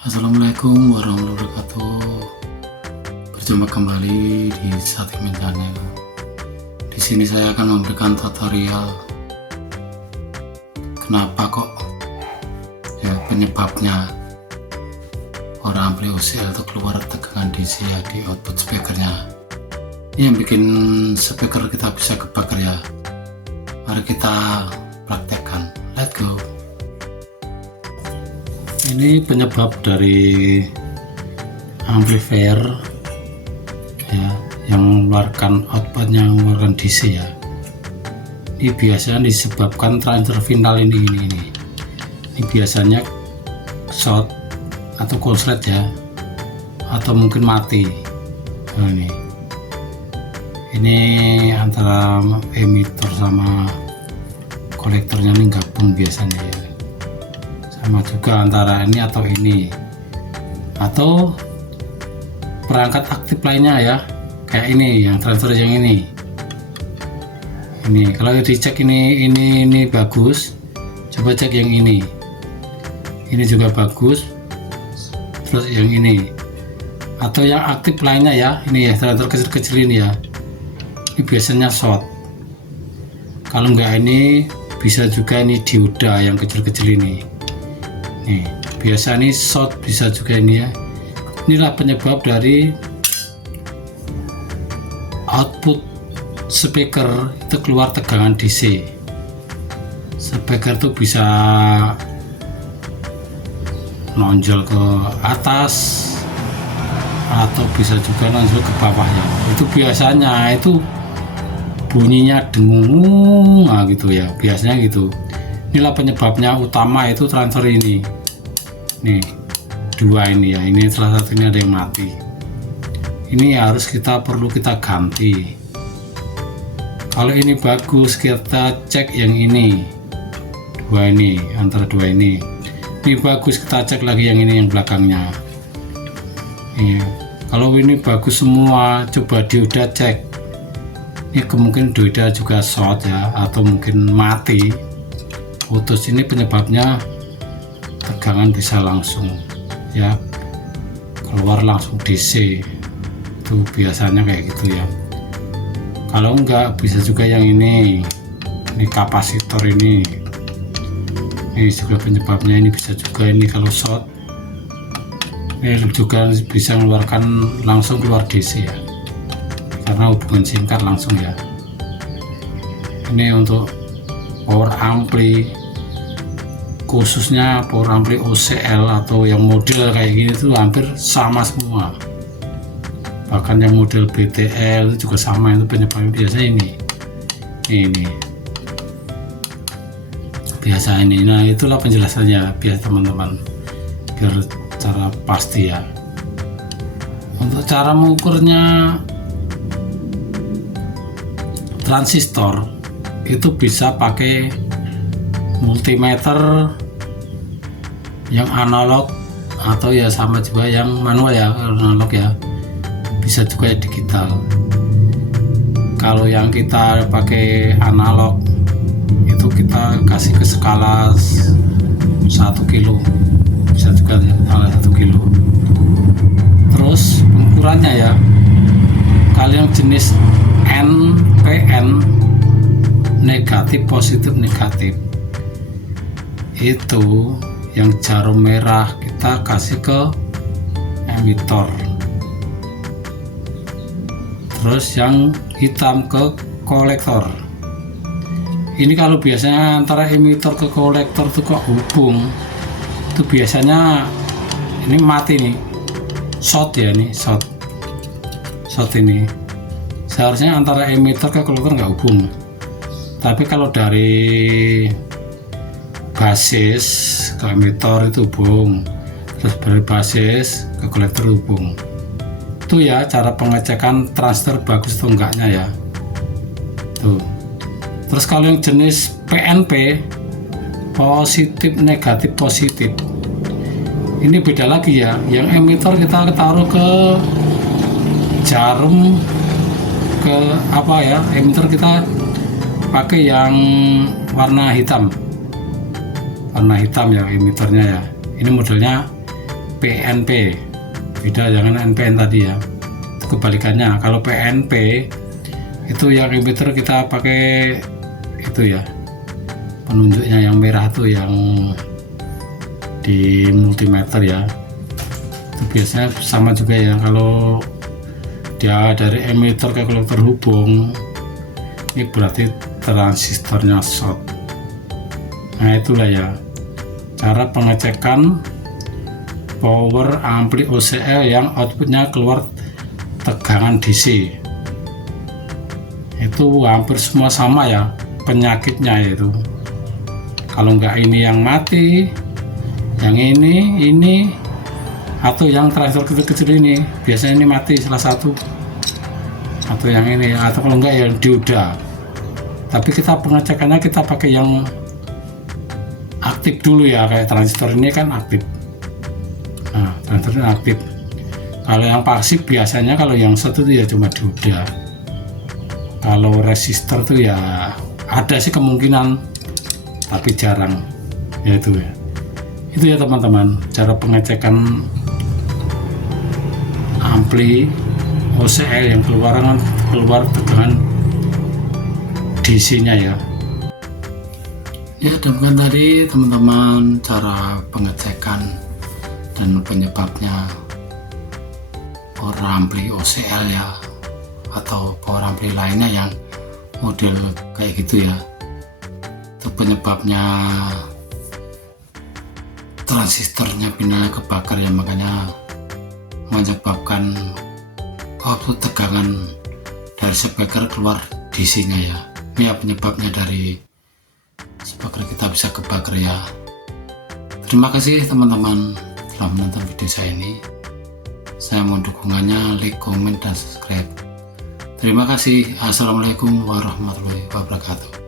Assalamualaikum warahmatullahi wabarakatuh. Berjumpa kembali di Satimin Channel. Di sini saya akan memberikan tutorial kenapa kok penyebabnya power ampli OCL itu keluar tegangan DC di output speakernya. Ini yang bikin speaker kita bisa kebakar ya. Mari kita praktekkan. Let's go. Ini penyebab dari amplifier ya, yang mengeluarkan outputnya mengeluarkan DC ya. Ini biasanya disebabkan transfer final ini. Ini biasanya short atau konslet ya, atau mungkin mati. Nah, ini antara emitter sama kolektornya ini gabung biasanya ya. Sama juga antara ini atau ini, atau perangkat aktif lainnya ya, kayak ini yang transfer yang ini kalau dicek ini bagus, coba cek yang ini juga bagus, terus yang ini atau yang aktif lainnya ya, ini ya transfer kecil-kecil ini ya, ini biasanya short. Kalau enggak ini bisa juga ini dioda yang kecil-kecil ini. Nih, biasa nih short bisa juga ini ya. Inilah penyebab dari output speaker itu keluar tegangan DC. Speaker itu bisa nonjol ke atas atau bisa juga nonjol ke bawah ya. Itu biasanya itu bunyinya dengung gitu ya, biasanya gitu. Inilah penyebabnya utama itu transfer ini. Nih, dua ini ya. Ini salah satunya ada yang mati. Ini harus perlu kita ganti. Kalau ini bagus, kita cek yang ini. Dua ini, antara dua ini. Ini bagus, kita cek lagi yang ini, yang belakangnya. Nih, kalau ini bagus semua, coba dioda cek. Ini kemungkinan dioda juga short ya, atau mungkin mati. Putus, ini penyebabnya tegangan bisa langsung ya keluar langsung DC, itu biasanya kayak gitu ya. Kalau enggak bisa juga yang ini kapasitor ini juga penyebabnya. Ini bisa juga ini kalau short, ini juga bisa mengeluarkan langsung keluar DC ya, karena hubungan singkat langsung ya. Ini untuk power ampli, khususnya power ampli OCL atau yang model kayak gini tuh hampir sama semua. Bahkan yang model BTL itu juga sama, itu penyebabnya biasa ini biasa ini. Nah, itulah penjelasannya biar teman-teman, biar cara pasti ya. Untuk cara mengukurnya transistor itu bisa pakai multimeter yang analog atau ya sama juga yang manual ya, analog ya, bisa juga digital. Kalau yang kita pakai analog itu kita kasih ke skala 1 kilo, bisa juga skala 1 kilo. Terus ukurannya ya, kalau yang jenis NPN, negatif positif negatif, itu yang jarum merah kita kasih ke emitter, terus yang hitam ke kolektor. Ini kalau biasanya antara emitter ke kolektor itu kok hubung, itu biasanya ini mati nih, short ya, ini short ini. Seharusnya antara emitter ke kolektor nggak hubung, tapi kalau dari basis ke emitter itu hubung, terus dari basis ke kolektor hubung. Itu ya cara pengecekan transfer bagus atau enggaknya ya. Tuh. Terus kalau yang jenis PNP, positif negatif positif, ini beda lagi ya. Yang emitter kita taruh ke jarum, ke apa ya, emitter kita pakai yang warna hitam ya emitternya ya. Ini modelnya PNP, beda jangan NPN tadi ya, kebalikannya. Kalau PNP itu yang emitter kita pakai itu ya, penunjuknya yang merah tuh yang di multimeter ya, itu biasanya sama juga ya. Kalau dia dari emitter ke kolektor hubung, ini berarti transistornya short. Nah itulah ya cara pengecekan power ampli OCL yang outputnya keluar tegangan DC. Itu hampir semua sama ya penyakitnya itu. Kalau enggak ini yang mati, yang ini atau yang transistor kecil-kecil ini biasanya ini mati salah satu, atau yang ini, atau kalau enggak yang dioda. Tapi kita pengecekannya kita pakai yang aktif dulu ya, kayak transistor ini kan aktif. Nah, transistor ini aktif. Kalau yang pasif biasanya kalau yang satu itu ya cuma dioda. Kalau resistor tuh ya ada sih kemungkinan, tapi jarang. Ya itu ya. Itu ya teman-teman, cara pengecekan ampli OCL yang keluar tegangan DC-nya ya. Ya, demikian tadi teman-teman cara pengecekan dan penyebabnya power ampli OCL ya, atau power ampli lainnya yang model kayak gitu ya. Itu penyebabnya transistornya pinanya kebakar ya, makanya menyebabkan output tegangan dari speaker keluar DC-nya ya. Ini ya penyebabnya dari speaker kita bisa kebakar ya. Terima kasih teman-teman telah menonton video saya ini. Saya mohon dukungannya, like, komen, dan subscribe. Terima kasih. Assalamualaikum warahmatullahi wabarakatuh.